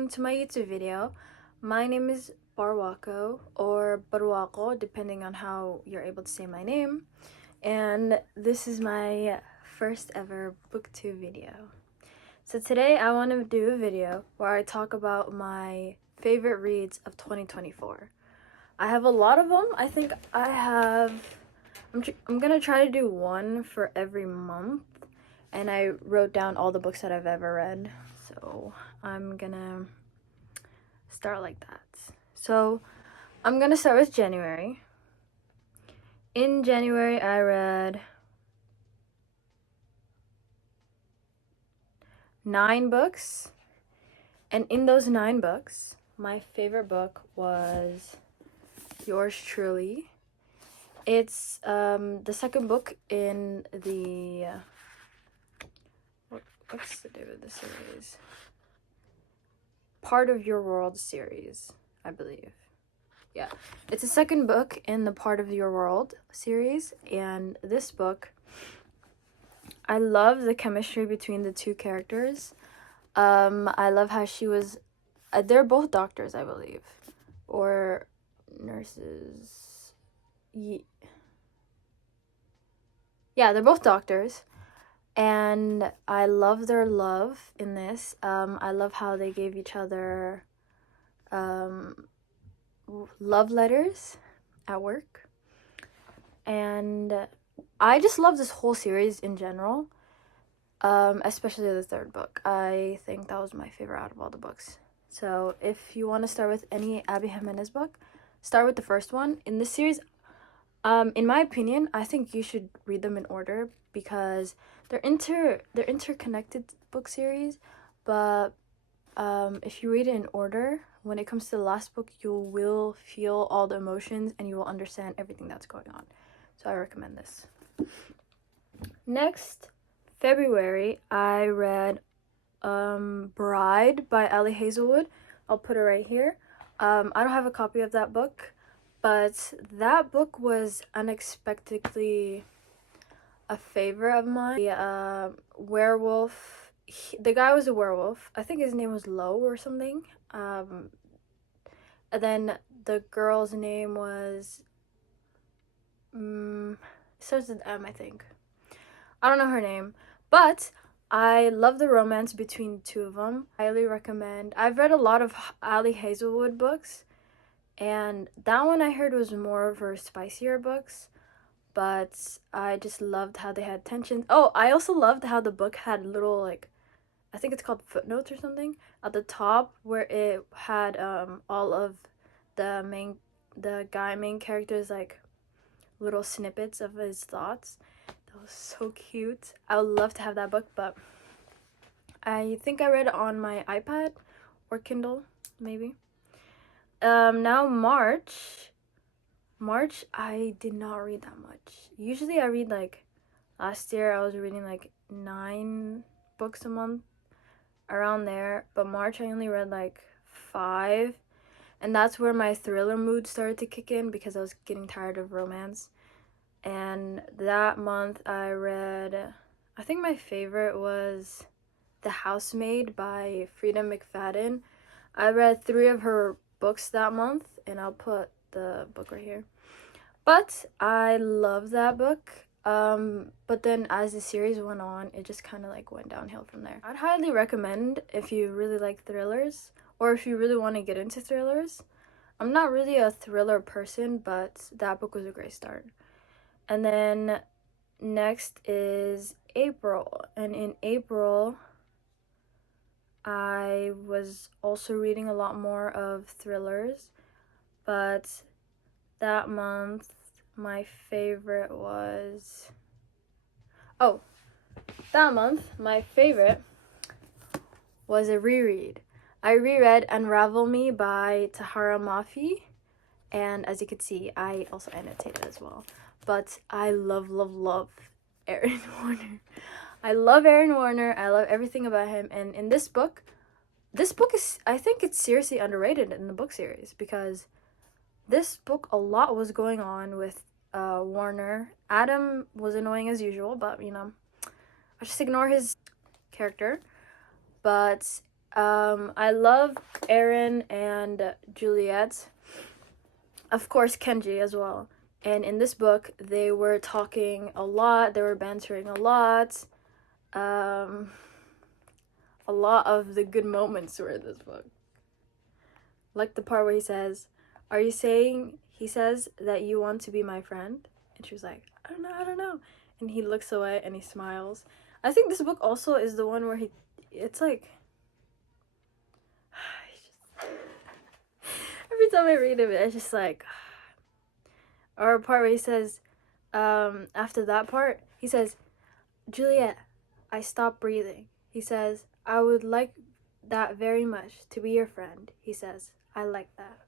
welcome to my YouTube video. My name is Barwako or Barwako, depending on how you're able to say my name. And this is my first ever booktube video. So today I want to do a video where I talk about my favorite reads of 2024. I have a lot of them. I think I'm gonna try to do one for every month. And I wrote down all the books that I've ever read. So I'm gonna start like that. So I'm gonna start with January. In January, I read 9 books. And in those 9 books, my favorite book was yours truly. It's the second book in the what's the name of the series? Part of Your World series, I believe. Yeah, it's the second book in the Part of Your World series, and this book, I love the chemistry between the two characters. I love how she was, they're both doctors, I believe, or nurses. Yeah, they're both doctors, and I love their love in this. I love how they gave each other love letters at work, and I just love this whole series in general, especially the third book. I think that was my favorite out of all the books. So if you want to start with any Abby Jimenez book, start with the first one in this series. In my opinion, I think you should read them in order because they're interconnected book series, but if you read it in order, when it comes to the last book, you will feel all the emotions and you will understand everything that's going on. So I recommend this. Next, February, I read Bride by Ali Hazelwood. I'll put it right here. I don't have a copy of that book, but that book was unexpectedly a favorite of mine. The werewolf, the guy was a werewolf. I think his name was Lo or something. And then the girl's name was, it starts with M, I think. I don't know her name, but I love the romance between the two of them. Highly recommend. I've read a lot of Ali Hazelwood books, and that one I heard was more of her spicier books, but I just loved how they had tension. Oh, I also loved how the book had little, like, I think it's called footnotes or something, at the top where it had all of the main character's, like, little snippets of his thoughts. That was so cute. I would love to have that book, but I think I read it on my iPad or Kindle, maybe. Now March, I did not read that much. Usually I read, like, last year I was reading like 9 books a month, around there, but March I only read like 5, and that's where my thriller mood started to kick in because I was getting tired of romance. And that month I read, I think my favorite was The Housemaid by Frida McFadden. I read 3 of her books that month, and I'll put the book right here. But I love that book. But then as the series went on, it just kind of like went downhill from there. I'd highly recommend if you really like thrillers, or if you really want to get into thrillers. I'm not really a thriller person, but that book was a great start. And then next is April, and in April I was also reading a lot more of thrillers, but that month my favorite was, a reread. I reread Unravel Me by Tahara Mafi, and as you can see, I also annotated as well. But I love Aaron Warner. I love Aaron Warner. I love everything about him. And in this book is, I think it's seriously underrated in the book series, because this book, a lot was going on with Warner. Adam was annoying as usual, but I just ignore his character. But I love Aaron and Juliet. Of course, Kenji as well. And in this book, they were talking a lot. They were bantering a lot. A lot of the good moments were in this book. Like the part where he says, "Are you saying," he says, "that you want to be my friend?" And she was like, "I don't know." And he looks away and he smiles. I think this book also is the one where it's like, every time I read it, it's just like, or a part where he says, after that part, he says, "Juliet, I stopped breathing." He says, "I would like that very much, to be your friend." He says, "I like that."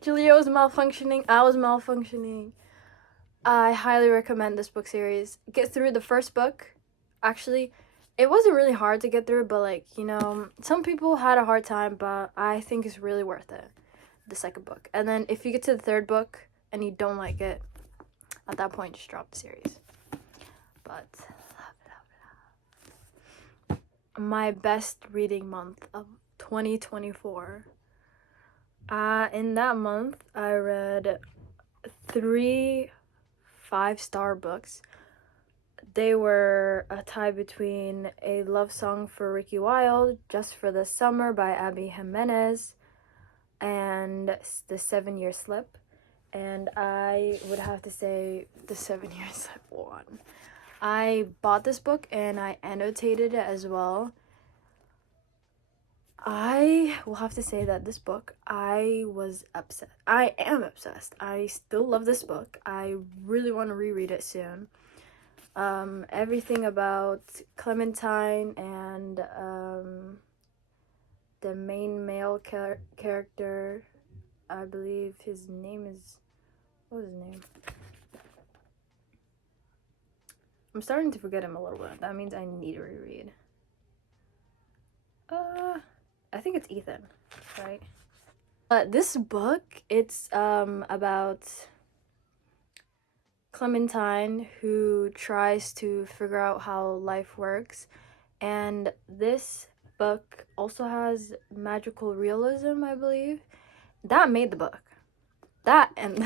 Juliet was malfunctioning. I was malfunctioning. I highly recommend this book series. Get through the first book. Actually, it wasn't really hard to get through, but like, you know, some people had a hard time, but I think it's really worth it. The second book. And then if you get to the third book and you don't like it, at that point just drop the series. But my best reading month of 2024. In that month, I read 3 5-star books. They were a tie between A Love Song for Ricky Wilde, Just for the Summer by Abby Jimenez, and The 7-Year Slip. And I would have to say The 7-Year Slip won. I bought this book and I annotated it as well. I will have to say that this book, I was upset. I am obsessed. I still love this book. I really want to reread it soon. Everything about Clementine and the main male character, I believe his name is, what was his name? I'm starting to forget him a little bit. That means I need to reread. I think it's Ethan, right? This book, it's about Clementine who tries to figure out how life works, and this book also has magical realism, I believe. That made the book. That and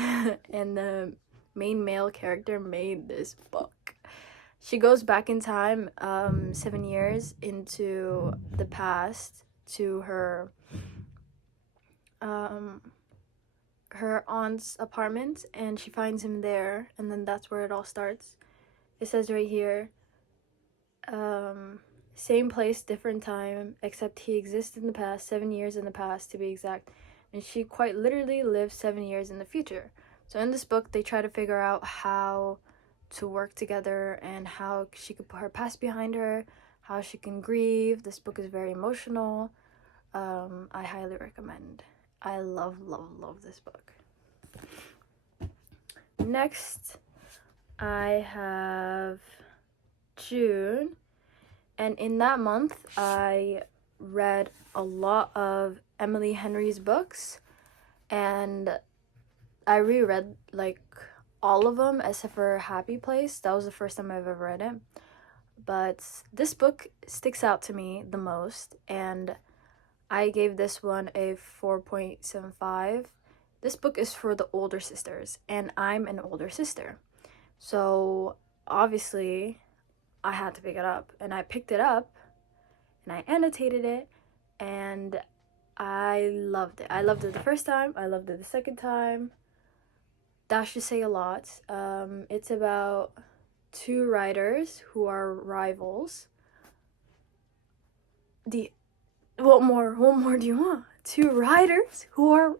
and the main male character made this book. She goes back in time 7 years into the past to her aunt's apartment, and she finds him there, and then that's where it all starts. It says right here, same place, different time, except he exists in the past, 7 years in the past to be exact, and she quite literally lives 7 years in the future. So in this book, they try to figure out how to work together and how she could put her past behind her, how she can grieve. This book is very emotional. I highly recommend. I love this book. Next, I have June, and in that month, I read a lot of Emily Henry's books, and I reread like all of them except for Happy Place. That was the first time I've ever read it. But this book sticks out to me the most, and I gave this one a 4.75. This book is for the older sisters, and I'm an older sister. So obviously, I had to pick it up, and I picked it up, and I annotated it, and I loved it. I loved it the first time. I loved it the second time. That should say a lot. It's about 2 writers who are rivals. What more do you want? 2 writers who are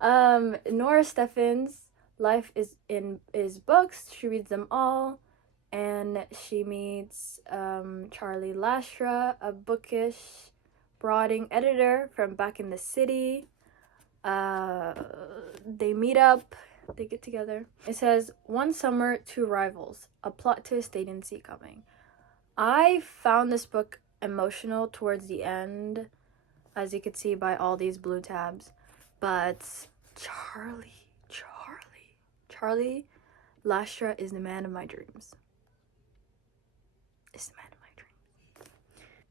rivals. Nora Steffens' life is books. She reads them all, and she meets Charlie Lastra, a bookish, brooding editor from back in the city. They meet up. They get together. It says, one summer, 2 rivals. A plot twist they didn't see coming. I found this book emotional towards the end, as you could see by all these blue tabs. But Charlie Lastra is the man of my dreams. is the man of my dreams.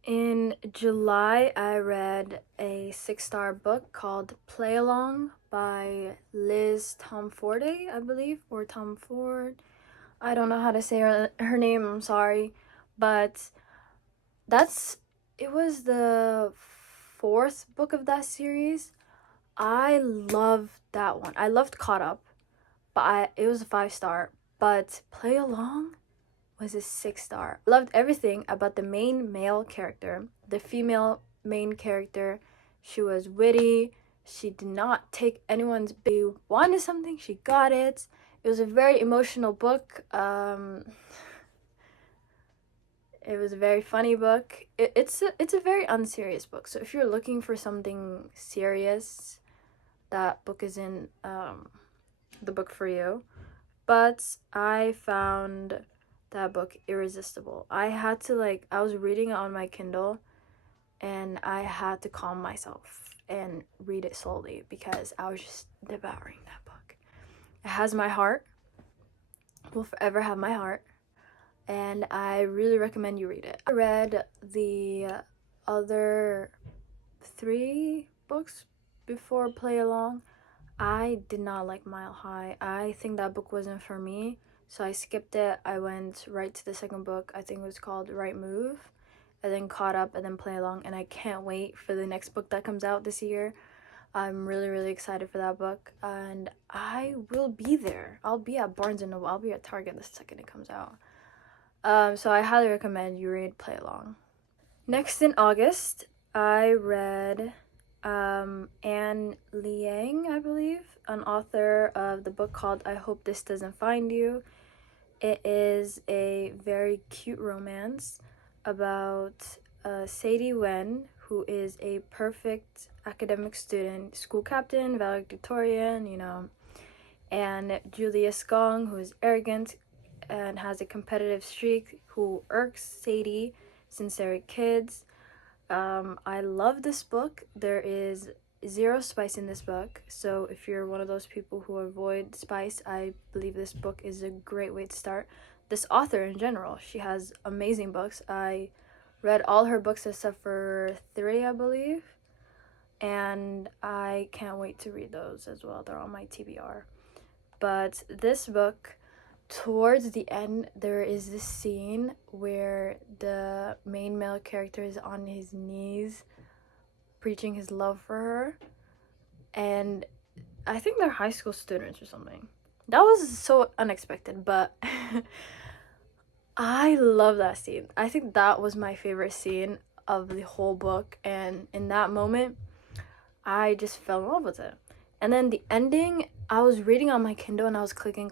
In July, I read a 6-star book called Play Along by Liz Tomforte, I believe, or Tom Ford. I don't know how to say her name, I'm sorry. But it was the 4th book of that series. I loved that one. I loved Caught Up, but it was a 5-star. But Play Along was a 6-star. Loved everything about the main male character. The female main character, she was witty. She did not take anyone's bait. She wanted something, she got it. It was a very emotional book. It was a very funny book. It's a very unserious book. So if you're looking for something serious, that book is in the book for you. But I found that book irresistible. I was reading it on my Kindle, and I had to calm myself and read it slowly because I was just devouring that book. It has my heart. Will forever have my heart. And I really recommend you read it. I read the other 3 books before Play Along. I did not like Mile High. I think that book wasn't for me, so I skipped it. I went right to the second book. I think it was called Right Move, and then Caught Up, and then Play Along. And I can't wait for the next book that comes out this year. I'm really, really excited for that book, and I will be there. I'll be at Barnes & Noble. I'll be at Target the second it comes out. So I highly recommend you read Play Along. Next in August, I read Anne Liang, I believe, an author of the book called I Hope This Doesn't Find You. It is a very cute romance about Sadie Wen, who is a perfect academic student, school captain, valedictorian, and Julius Gong, who is arrogant and has a competitive streak, who irks Sadie since they're kids. I love this book. There is 0 spice in this book, so if you're one of those people who avoid spice, I believe this book is a great way to start. This author in general, she has amazing books. I read all her books except for 3, I believe, and I can't wait to read those as well. They're on my TBR. But this book, towards the end, there is this scene where the main male character is on his knees preaching his love for her, and I think they're high school students or something. That was so unexpected, but I love that scene. I think that was my favorite scene of the whole book, and in that moment I just fell in love with it. And then the ending, I was reading on my Kindle and I was clicking,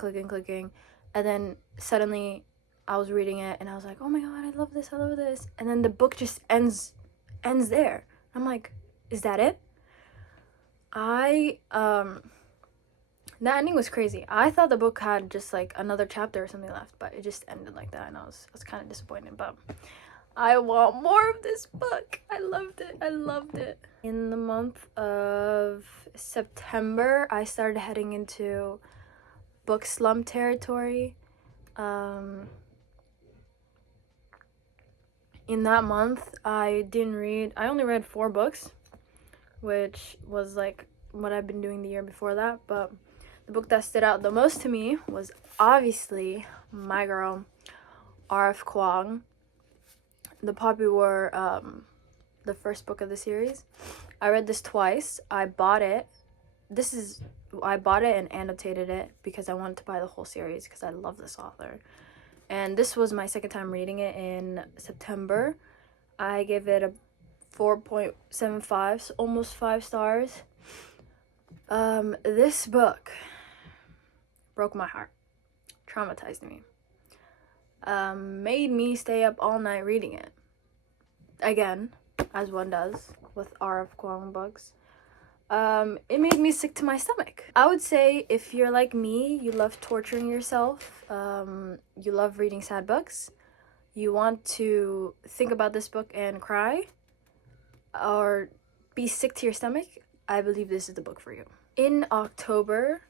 and then suddenly I was reading it and I was like, oh my god, I love this. And then the book just ends there. I'm like, is that it? That ending was crazy. I thought the book had just like another chapter or something left, but it just ended like that, and I was kind of disappointed, but I want more of this book. I loved it. In the month of September, I started heading into book slump territory. In that month, I only read 4 books, which was like what I've been doing the year before that, but the book that stood out the most to me was obviously my girl, R.F. Kuang, The Poppy War, the first book of the series. I read this twice. I bought it and annotated it because I wanted to buy the whole series because I love this author. And this was my second time reading it in September. I gave it a 4.75, so almost 5 stars. This book broke my heart, traumatized me, made me stay up all night reading it. Again, as one does with R.F. Kuang books. It made me sick to my stomach. I would say if you're like me, you love torturing yourself, you love reading sad books, you want to think about this book and cry, or be sick to your stomach, I believe this is the book for you. In October,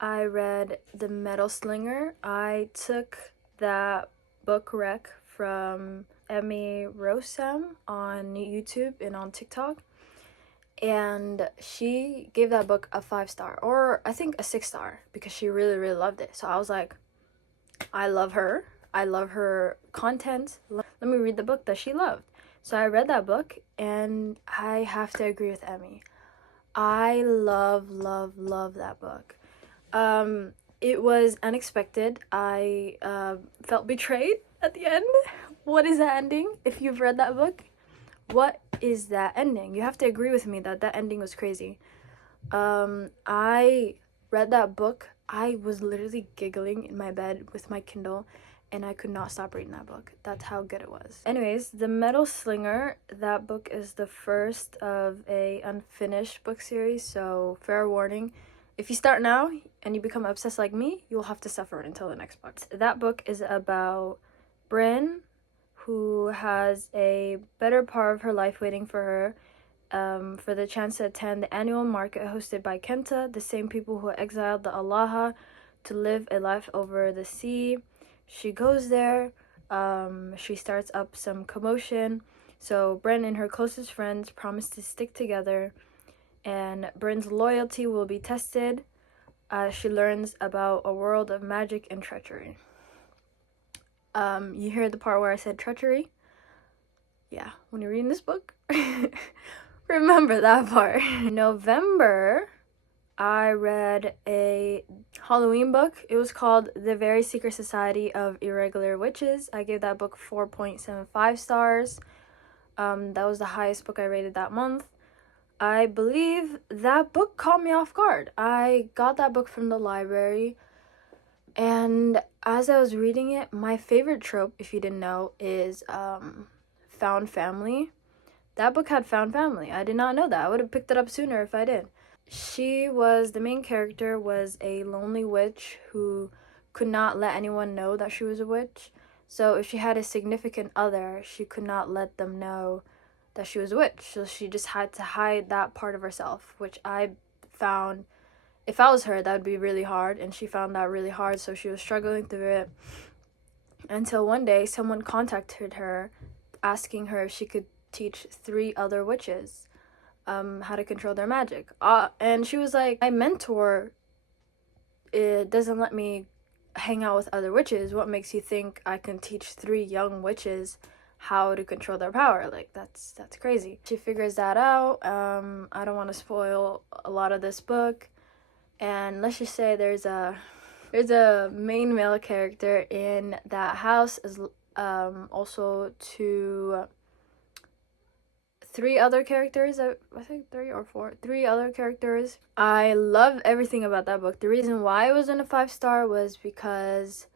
I read The Metal Slinger. I took that book rec from Emmy Rossum on YouTube and on TikTok. And she gave that book a 5-star, or I think a 6-star, because she really, really loved it. So I was like, I love her. I love her content. Let me read the book that she loved. So I read that book, and I have to agree with Emmy. I love that book. It was unexpected. I felt betrayed at the end. What is that ending? If you've read that book, what is that ending? You have to agree with me that that ending was crazy. I read that book. I was literally giggling in my bed with my Kindle, and I could not stop reading that book. That's how good it was. Anyways, The Metal Slinger, that book is the first of a unfinished book series, so fair warning. If you start now and you become obsessed like me, you'll have to suffer until the next book. That book is about Bryn, who has a better part of her life waiting for her, for the chance to attend the annual market hosted by Kenta, the same people who exiled the Allaha to live a life over the sea. She goes there, she starts up some commotion, so Bryn and her closest friends promise to stick together, and Bryn's loyalty will be tested as she learns about a world of magic and treachery. You hear the part where I said treachery? Yeah, when you're reading this book, remember that part. In November, I read a Halloween book. It was called The Very Secret Society of Irregular Witches. I gave that book 4.75 stars. That was the highest book I rated that month. I believe that book caught me off guard. I got that book from the library, and as I was reading it, my favorite trope, if you didn't know, is found family. That book had found family. I did not know that. I would have picked it up sooner if I did. The main character was a lonely witch who could not let anyone know that she was a witch. So if she had a significant other, she could not let them know that she was a witch. So she just had to hide that part of herself, which I found, if I was her, that would be really hard. And she found that really hard, so she was struggling through it. Until one day, someone contacted her asking her if she could teach 3 other witches how to control their magic. And she was like, my mentor, it doesn't let me hang out with other witches. What makes you think I can teach 3 young witches how to control their power? Like, that's crazy. She figures that out. I don't want to spoil a lot of this book. And let's just say there's a main male character in that house, as also 3 other characters. I think 3 or 4. 3 other characters. I love everything about that book. The reason why it was in a 5-star was because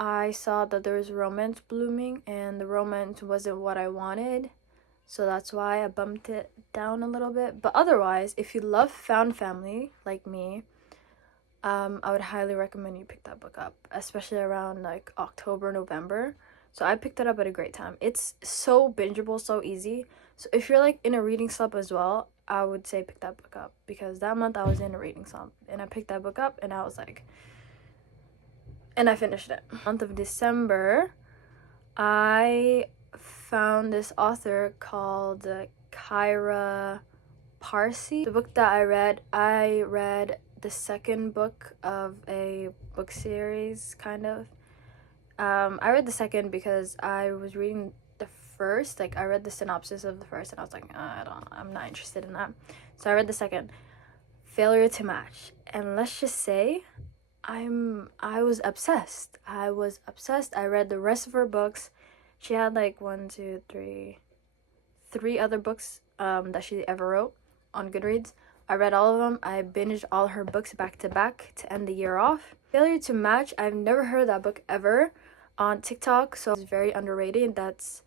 I saw that there was romance blooming, and the romance wasn't what I wanted. So that's why I bumped it down a little bit. But otherwise, if you love found family like me, I would highly recommend you pick that book up, especially around like October, November. So I picked it up at a great time. It's so bingeable, so easy. So if you're like in a reading slump as well, I would say pick that book up, because that month I was in a reading slump and I picked that book up and I was like, and I finished it. Month of December, I found this author called Kyra Parsi. The book that I read the second book of a book series, kind of. I read the second because I was reading the first. Like, I read the synopsis of the first and I was like, I'm not interested in that. So I read the second, Failure to Match. And let's just say, I was obsessed. I read the rest of her books. She had like 3 other books that she ever wrote on Goodreads. I read all of them. I binged all her books back to back to end the year off. Failure to Match, I've never heard that book ever on TikTok, so it's very underrated. That's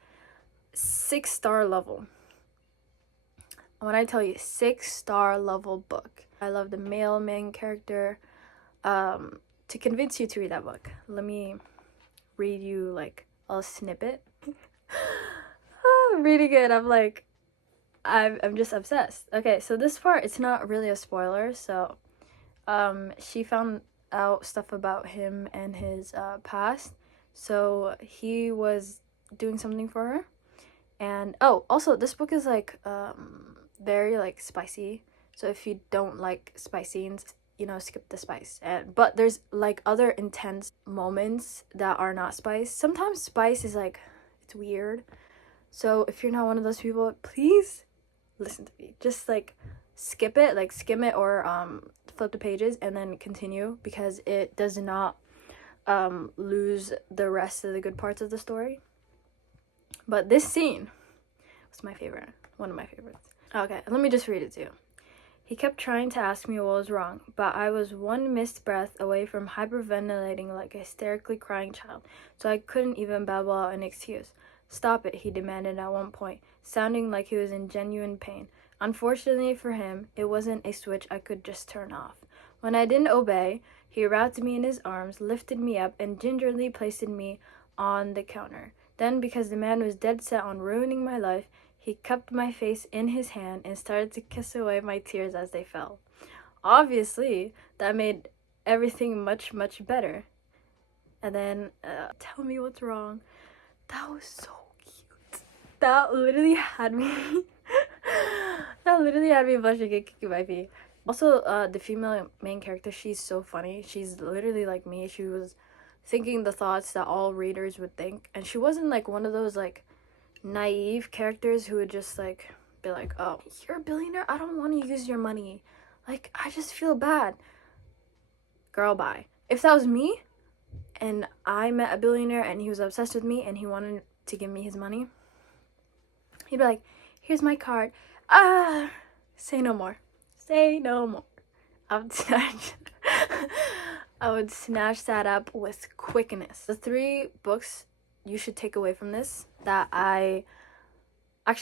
6-star level. When I tell you 6-star level book. I love the male main character. To convince you to read that book, let me read you like a snippet. Reading it, I'm just obsessed. Okay, so this part, it's not really a spoiler. So she found out stuff about him and his past. So he was doing something for her. And oh, also this book is like very like spicy. So if you don't like spicy, skip the spice. But there's like other intense moments that are not spice. Sometimes spice is like, it's weird. So if you're not one of those people, please listen to me. Just like skip it, like skim it, or flip the pages and then continue, because it does not lose the rest of the good parts of the story. But this scene was my favorite, one of my favorites. Okay, let me just read it to you. He kept trying to ask me what was wrong, but I was one missed breath away from hyperventilating like a hysterically crying child, so I couldn't even babble out an excuse. Stop it, he demanded at one point, sounding like he was in genuine pain. Unfortunately for him, it wasn't a switch I could just turn off. When I didn't obey, he wrapped me in his arms, lifted me up, and gingerly placed me on the counter. Then, because the man was dead set on ruining my life, he cupped my face in his hand and started to kiss away my tears as they fell. Obviously, that made everything much, much better. And then, tell me what's wrong. That was so cute. That literally had me blushing and kicking my feet. Also, the female main character, she's so funny. She's literally like me. She was thinking the thoughts that all readers would think. And she wasn't like one of those like naive characters who would just like be like, oh, you're a billionaire, I don't want to use your money, like I just feel bad. Girl, bye. If that was me and I met a billionaire and he was obsessed with me and he wanted to give me his money, he'd be like, here's my card, say no more, say no more. I would snatch I would snatch that up with quickness. The 3 books you should take away from this that actually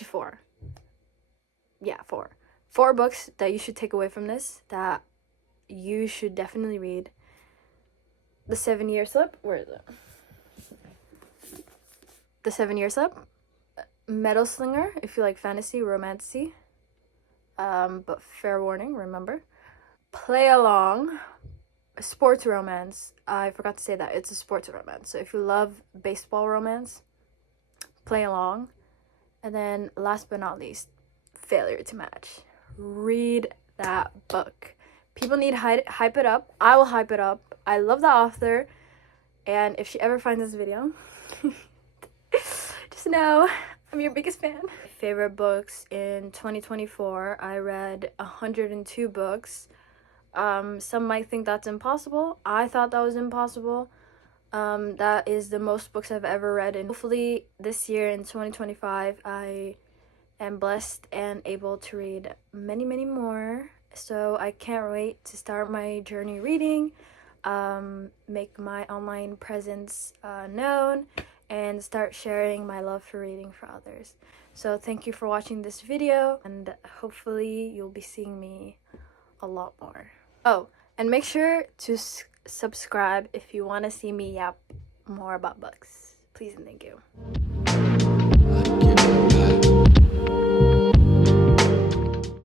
4. Yeah, 4. 4 books that you should take away from this that you should definitely read. The 7-Year Slip. Where is it? The 7-Year Slip. Metal Slinger, if you like fantasy, romancy. But fair warning, remember. Play Along. Sports romance. I forgot to say that. It's a sports romance. So if you love baseball romance, Play Along. And then last but not least, Failure to Match. Read that book. People need hype it up. I will hype it up. I love the author. And if she ever finds this video, just know I'm your biggest fan. Favorite books in 2024. I read 102 books. Some might think that's impossible. I thought that was impossible. That is the most books I've ever read, and hopefully this year in 2025 I am blessed and able to read many, many more. So I can't wait to start my journey reading, make my online presence known, and start sharing my love for reading for others. So thank you for watching this video, and hopefully you'll be seeing me a lot more. Oh, and make sure to subscribe if you want to see me yap more about books. Please and thank you.